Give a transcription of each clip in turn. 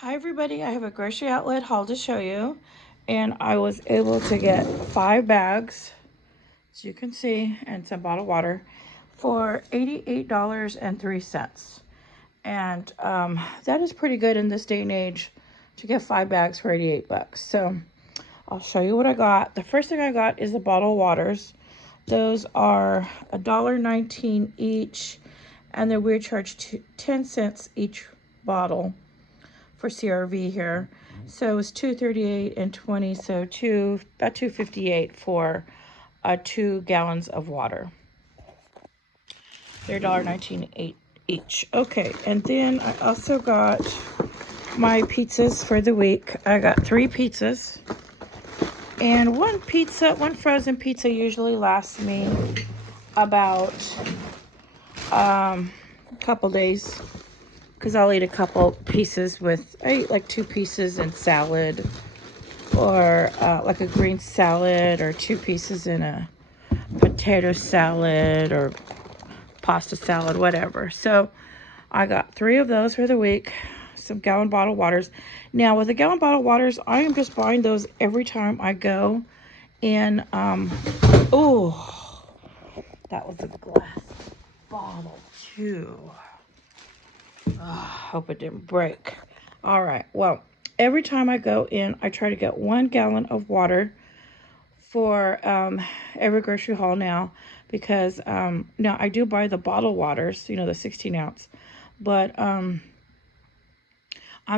Hi everybody, I have a grocery outlet haul to show you, and I was able to get 5 bags, as you can see, and some bottled water for $88.03. And that is pretty good in this day and age to get 5 bags for 88 bucks. So I'll show you what I got. The first thing I got is the bottled waters. Those are $1.19 each, and they're weird charged 10 cents each bottle for CRV here. So it was $2.38 and 20, so about $2.58 for 2 gallons of water. They're $1.19 each. Okay, and then I also got my pizzas for the week. I got 3 pizzas, and one frozen pizza usually lasts me about a couple days, because I'll eat a couple pieces I eat like 2 pieces in salad, or like a green salad, or 2 pieces in a potato salad or pasta salad, whatever. So I got 3 of those for the week, some gallon bottled waters. Now with the gallon bottled waters, I am just buying those every time I go in. Oh, that was a glass bottle too. Hope it didn't break. All right, well, every time I go in, I try to get 1 gallon of water for every grocery haul now, because now I do buy the bottled waters, the 16 ounce, but I'm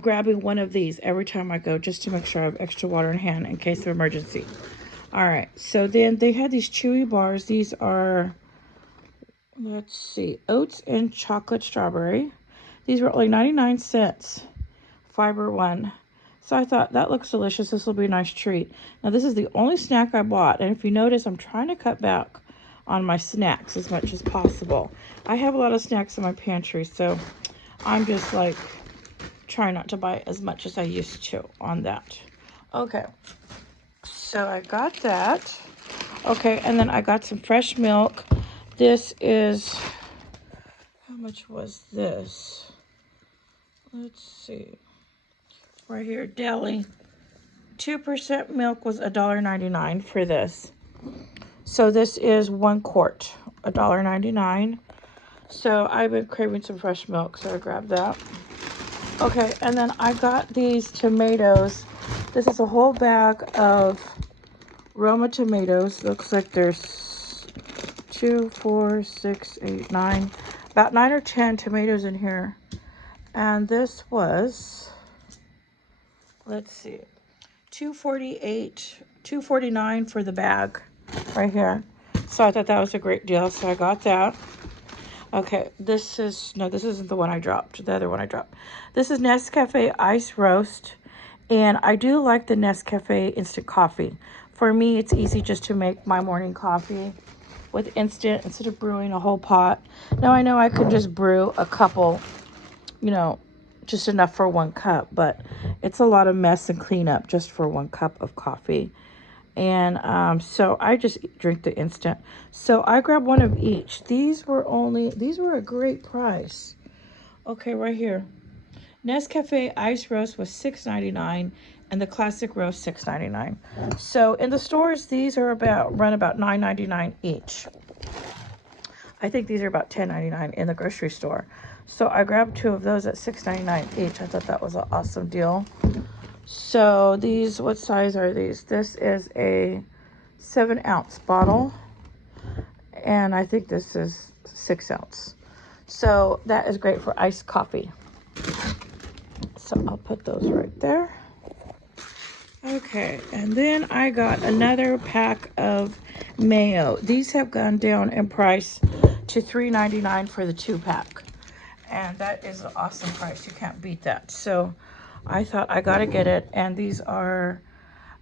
grabbing one of these every time I go, just to make sure I have extra water in hand in case of emergency. All right, so then they had these chewy bars. These are, let's see, oats and chocolate strawberry. These were only 99 cents, fiber 1. So I thought, that looks delicious. This will be a nice treat. Now, this is the only snack I bought. And if you notice, I'm trying to cut back on my snacks as much as possible. I have a lot of snacks in my pantry, so I'm just like trying not to buy as much as I used to on that. Okay, so I got that. Okay, and then I got some fresh milk. This is, how much was this? Let's see. Right here, deli. 2% milk was $1.99 for this. So this is 1 quart, $1.99. So I've been craving some fresh milk, so I grabbed that. Okay, and then I got these tomatoes. This is a whole bag of Roma tomatoes. Looks like there's 2, 4, 6, 8, 9, about 9 or 10 tomatoes in here. And this was, let's see, $2.49 for the bag right here. So I thought that was a great deal, so I got that. Okay, this isn't the one I dropped, the other one I dropped. This is Nescafe Ice Roast, and I do like the Nescafe instant coffee. For me, it's easy just to make my morning coffee with instant instead of brewing a whole pot. Now I know I could just brew a couple, just enough for 1 cup, but it's a lot of mess and cleanup just for 1 cup of coffee. And so I just drink the instant. So I grabbed 1 of each. These were a great price. Okay, right here. Nescafe Ice Roast was $6.99, and the Classic Roast $6.99. So in the stores, these are run about $9.99 each. I think these are about $10.99 in the grocery store. So I grabbed 2 of those at $6.99 each. I thought that was an awesome deal. So these, what size are these? This is a 7-ounce bottle, and I think this is 6 ounce. So that is great for iced coffee. So I'll put those right there. Okay, and then I got another pack of mayo. These have gone down in price to $3.99 for the 2-pack. And that is an awesome price. You can't beat that. So I thought I gotta get it. And these are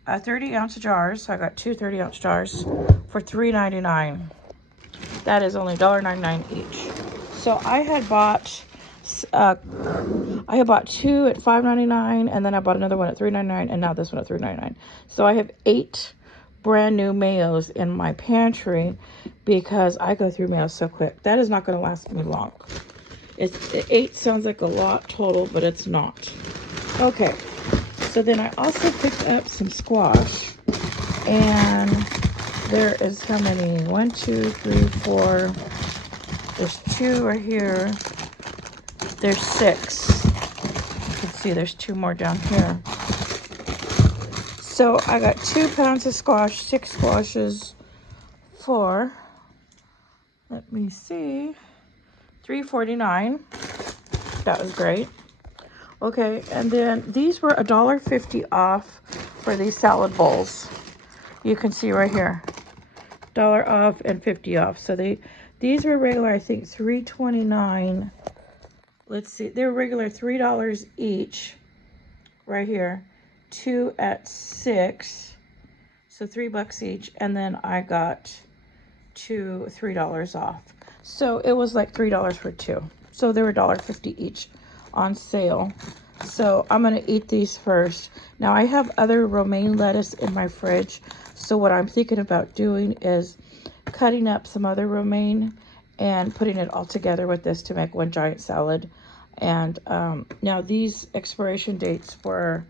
30-ounce jars. So I got 2 30-ounce jars for $3.99. That is only $1.99 each. So I had bought 2 at $5.99, and then I bought another one at $3.99, and now this one at $3.99. So I have 8 brand new mayos in my pantry, because I go through mayo so quick. That is not going to last me long. 8 sounds like a lot total, but it's not. Okay, so then I also picked up some squash, and there is how many? 1, 2, 3, 4. There's 2 right here. There's 6. You can see there's 2 more down here. So I got 2 pounds of squash, 6 squashes for, let me see, $3.49. That was great. Okay, and then these were $1.50 off for these salad bowls. You can see right here, $1 off and 50 off. So these were regular, I think $3.29. Let's see, they're regular $3 each right here. 2 at 6, so $3 each, and then I got $3 off. So it was like $3 for 2. So they were $1.50 each on sale. So I'm gonna eat these first. Now I have other romaine lettuce in my fridge. So what I'm thinking about doing is cutting up some other romaine and putting it all together with this to make one giant salad. And now these expiration dates were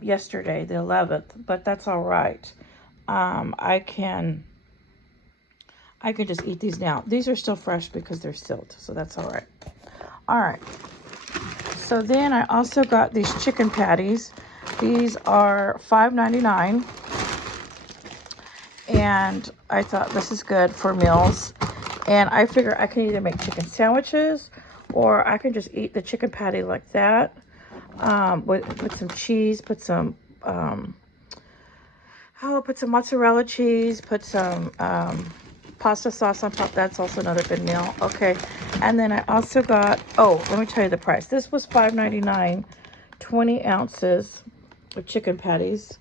yesterday, the 11th, but that's all right. I can just eat these now. These are still fresh because they're stilled, so that's all right. All right. So then I also got these chicken patties. These are $5.99, and I thought this is good for meals. And I figure I can either make chicken sandwiches, or I can just eat the chicken patty like that. Put some cheese, put some mozzarella cheese, put some pasta sauce on top. That's also another good meal. Okay, and then I also got, let me tell you the price. This was $5.99, 20 ounces of chicken patties.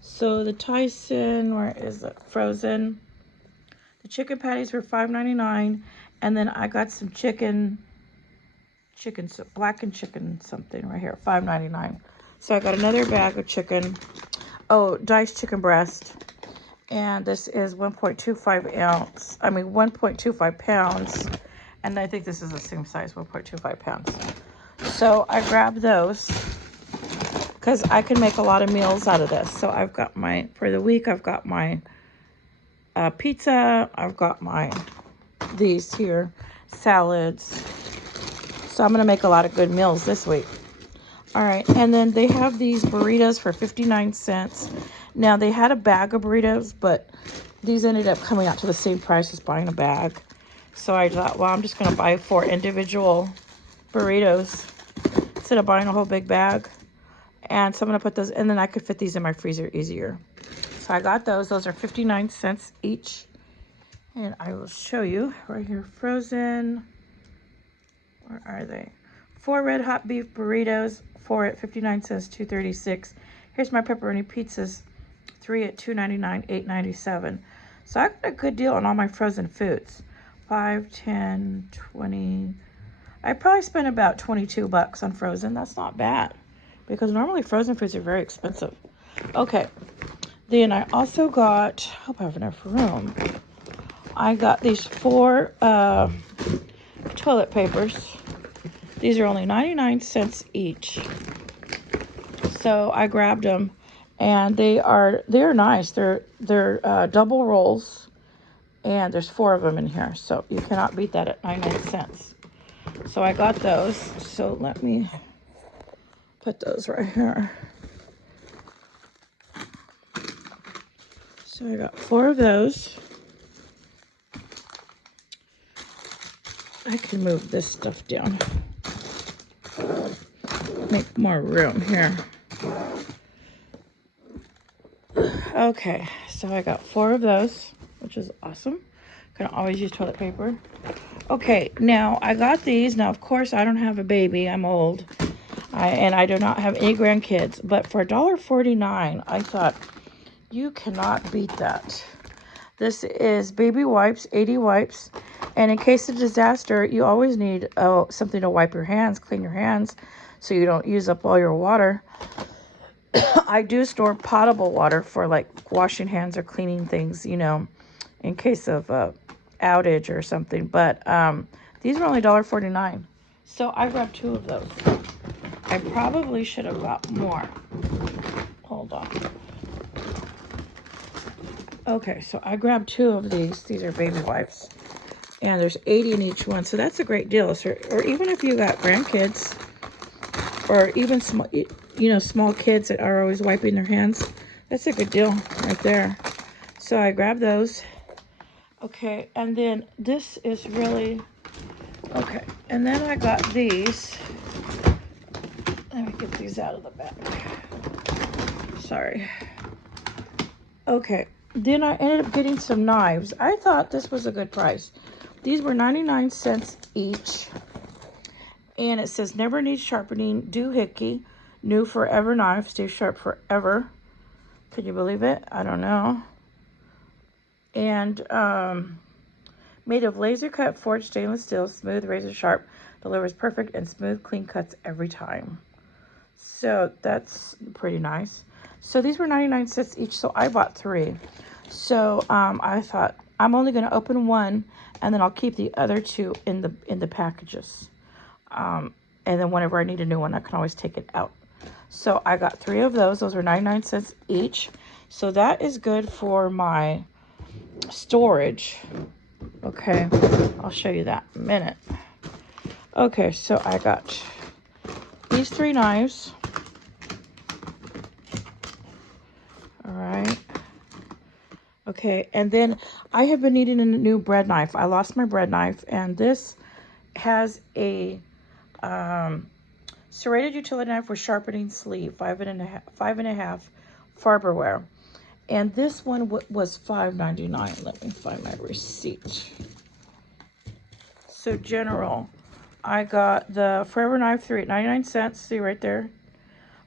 So the Tyson, where is it? Frozen. The chicken patties were $5.99, and then I got some chicken, blackened chicken something right here, $5.99. So I got another bag of chicken. Diced chicken breast. And this is 1.25 pounds. And I think this is the same size, 1.25 pounds. So I grabbed those because I can make a lot of meals out of this. So I've got for the week, I've got my pizza. I've got these here, salads. So I'm going to make a lot of good meals this week. All right, and then they have these burritos for 59 cents. Now, they had a bag of burritos, but these ended up coming out to the same price as buying a bag. So I thought, well, I'm just going to buy 4 individual burritos instead of buying a whole big bag. And so I'm going to put those, and then I could fit these in my freezer easier. So I got those. Those are 59 cents each. And I will show you right here, frozen. Where are they? 4 red hot beef burritos, 4 at 59 cents, $2.36. Here's my pepperoni pizzas, 3 at $2.99, $8.97. So I got a good deal on all my frozen foods. 5, 10, 20. I probably spent about $22 on frozen. That's not bad, because normally frozen foods are very expensive. Okay, then I also got, hope I have enough room. I got these 4 toilet papers. These are only 99 cents each. So I grabbed them, and they're nice. They're double rolls, and there's 4 of them in here. So you cannot beat that at 99 cents. So I got those. So let me put those right here. So I got 4 of those. I can move this stuff down. Make more room here. Okay, so I got 4 of those, which is awesome. Can always use toilet paper. Okay, now I got these. Now, of course, I don't have a baby. I'm old. And I do not have any grandkids. But for $1.49, I thought, you cannot beat that. This is baby wipes, 80 wipes. And in case of disaster, you always need something to wipe your hands, clean your hands, so you don't use up all your water. I do store potable water for like washing hands or cleaning things, in case of outage or something. But these were only $1.49. So I grabbed 2 of those. I probably should have got more. Hold on. Okay, so I grabbed 2 of these. These are baby wipes. And there's 80 in each one. So that's a great deal. So, or even if you got grandkids, or even small, small kids that are always wiping their hands, that's a good deal right there. So I grabbed those. Okay, and then this is really, okay. And then I got these. Let me get these out of the bag. Sorry. Okay, then I ended up getting some knives. I thought this was a good price. These were 99 cents each. And it says, never needs sharpening, doohickey, new forever knife, stay sharp forever. Can you believe it? I don't know. And made of laser cut forged stainless steel, smooth, razor sharp, delivers perfect and smooth, clean cuts every time. So that's pretty nice. So these were 99 cents each, so I bought 3. So I thought I'm only going to open one, and then I'll keep the other 2 in the packages. And then whenever I need a new one, I can always take it out. So I got 3 of those. Those were 99 cents each. So that is good for my storage. Okay, I'll show you that in a minute. Okay, so I got these 3 knives. All right. Okay, and then I have been needing a new bread knife. I lost my bread knife, and this has a serrated utility knife with sharpening sleeve, 5.5 Farberware. And this one was $5.99. Let me find my receipt. So general, I got the forever knife for 99 cents. See right there.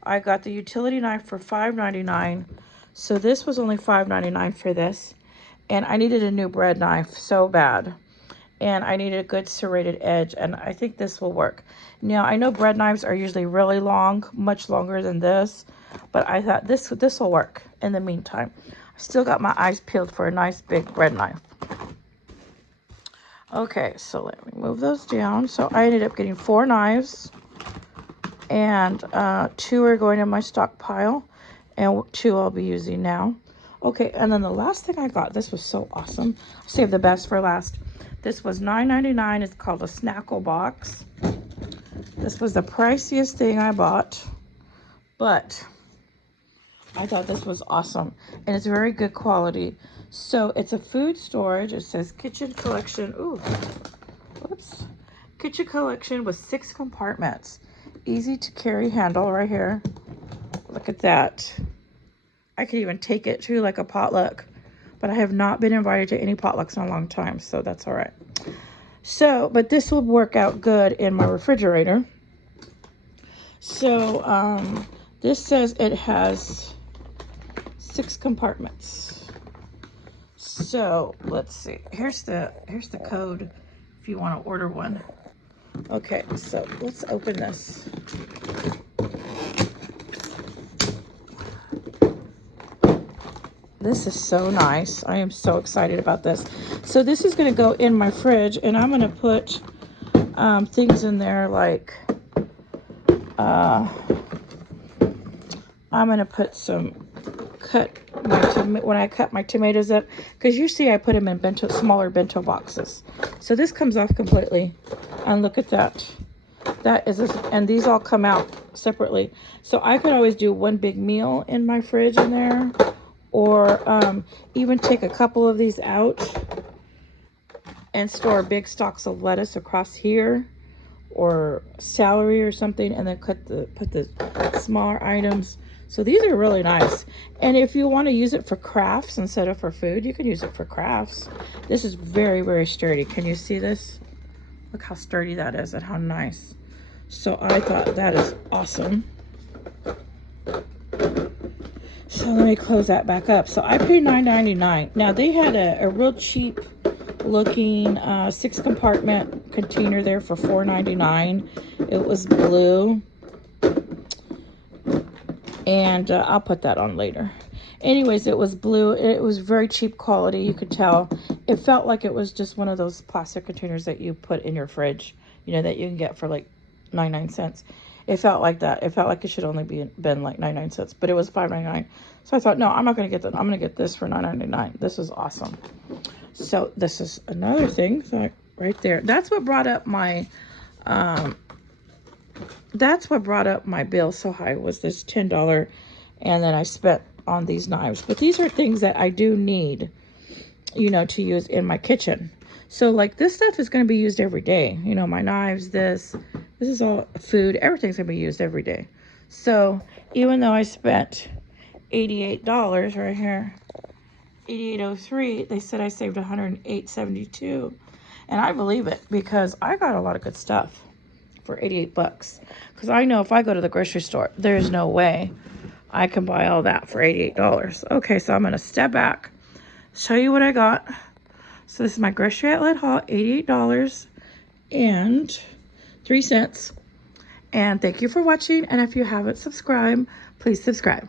I got the utility knife for $5.99. So this was only $5.99 for this. And I needed a new bread knife so bad. And I needed a good serrated edge, and I think this will work. Now, I know bread knives are usually really long, much longer than this, but I thought this will work in the meantime. I still got my eyes peeled for a nice big bread knife. Okay, so let me move those down. So I ended up getting 4 knives, and 2 are going in my stockpile, and 2 I'll be using now. Okay, and then the last thing I got, this was so awesome. I'll save the best for last. This was $9.99. It's called a Snackle Box. This was the priciest thing I bought, but I thought this was awesome, and it's very good quality. So it's a food storage. It says kitchen collection. Ooh, whoops. Kitchen collection with 6 compartments. Easy to carry handle right here. Look at that. I could even take it to like a potluck. But I have not been invited to any potlucks in a long time, so that's all right. So, but this will work out good in my refrigerator. So, this says it has 6 compartments. So, let's see. Here's the code if you want to order one. Okay, so let's open this. This is so nice. I am so excited about this. So this is going to go in my fridge, and I'm going to put things in there like, I'm going to put some, when I cut my tomatoes up, because you see I put them in smaller bento boxes. So this comes off completely, and look at that. That is, and these all come out separately. So I could always do one big meal in my fridge in there. Or even take a couple of these out and store big stalks of lettuce across here, or celery or something, and then put the smaller items. So these are really nice. And if you want to use it for crafts instead of for food, you can use it for crafts. This is very, very sturdy. Can you see this? Look how sturdy that is and how nice. So I thought that is awesome. So let me close that back up. So I paid $9.99. Now they had a real cheap looking 6 compartment container there for $4.99. It was blue. And I'll put that on later. Anyways, it was blue. It was very cheap quality. You could tell. It felt like it was just one of those plastic containers that you put in your fridge, you know, that you can get for like 99 cents. It felt like that. It felt like it should only been like 99 cents, but it was $5.99. So I thought, no, I'm not going to get that. I'm going to get this for $9.99. This is awesome. So this is another thing. So right there. That's what brought up my bill so high, was this $10, and then I spent on these knives. But these are things that I do need, you know, to use in my kitchen. So like this stuff is going to be used every day. You know, my knives, this is all food. Everything's going to be used every day. So even though I spent $88 right here, $88.03, they said I saved $108.72. And I believe it, because I got a lot of good stuff for 88 bucks. Because I know if I go to the grocery store, there's no way I can buy all that for $88. Okay, so I'm going to step back, show you what I got. So this is my grocery outlet haul, $88.03. And thank you for watching. And if you haven't subscribed, please subscribe.